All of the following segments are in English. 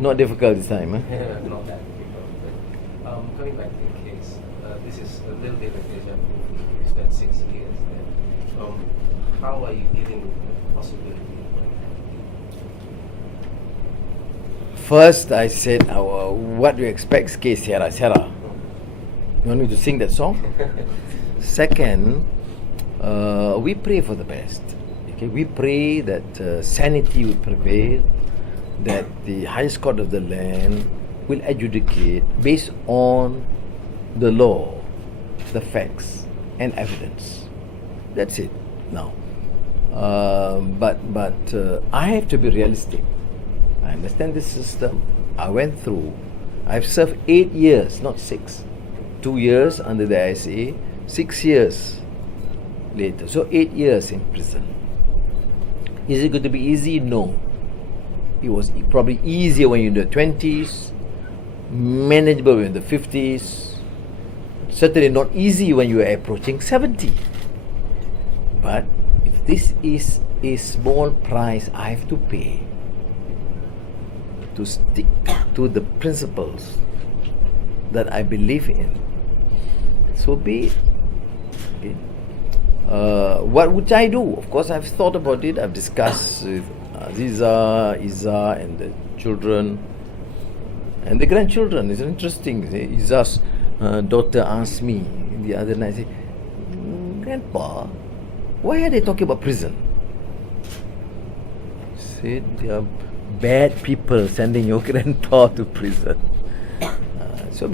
Not difficult this time, huh? Not that difficult. But coming back to the case, this is a little bit of deja vu. You spent 6 years there. How are you dealing with the possibility of what happening? First, I said, what do you expect, case Sierra Sierra? You want me to sing that song? Second, we pray for the best. Okay, we pray that sanity will prevail, that the highest court of the land will adjudicate based on the law, the facts, and evidence. That's it. Now, but I have to be realistic. I understand this system. I went through. I've served 8 years, not 6. 2 years under the ISA, 6 years later. So 8 years in prison. Is it going to be easy? No. It was probably easier when you're in the 20s, manageable when you're in the 50s, certainly not easy when you are approaching 70. But if this is a small price I have to pay to stick to the principles that I believe in, so be it. Okay. What would I do? Of course, I've thought about it. I've discussed with Aziza, Izzah, and the children and the grandchildren. It's interesting. Izzah's daughter asked me the other night, said, Grandpa, why are they talking about prison? I said, they are bad people sending your grandpa to prison. So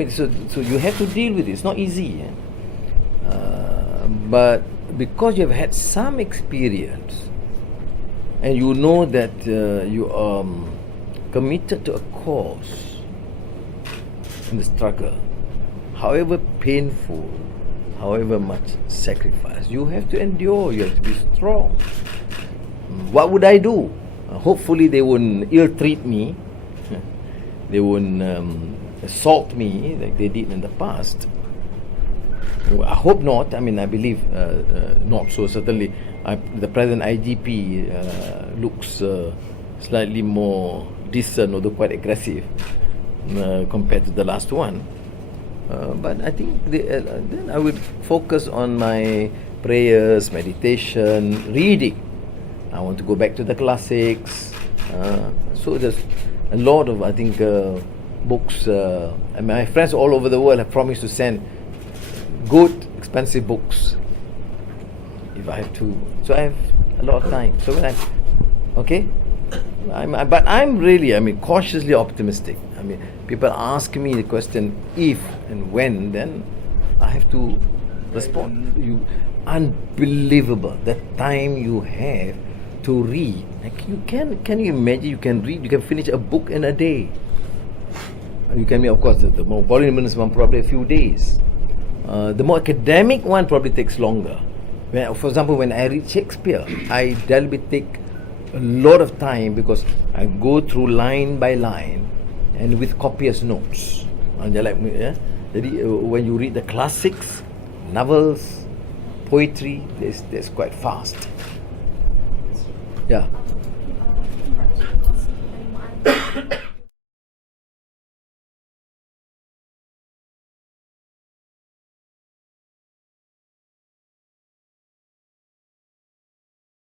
you have to deal with it. It's not easy. But because you have had some experience and you know that you are committed to a cause in the struggle, however painful, however much sacrifice, you have to endure, you have to be strong. What would I do? Hopefully they won't ill-treat me, they won't assault me like they did in the past. I hope not. I mean, I believe not so. Certainly, the present IGP looks slightly more decent, although quite aggressive compared to the last one. But I think then I would focus on my prayers, meditation, reading. I want to go back to the classics. So there's a lot of, I think, books. And my friends all over the world have promised to send good, expensive books if I have to. So I have a lot of time. So when but I'm really, cautiously optimistic. People ask me the question if and when, then I have to respond. Unbelievable the time you have to read. Can you imagine? You can read. You can finish a book in a day. You can, of course, the more voluminous one probably a few days. The more academic one probably takes longer. For example, when I read Shakespeare, I deliberately take a lot of time because I go through line by line and with copious notes. And when you read the classics, novels, poetry, that's quite fast. Yeah.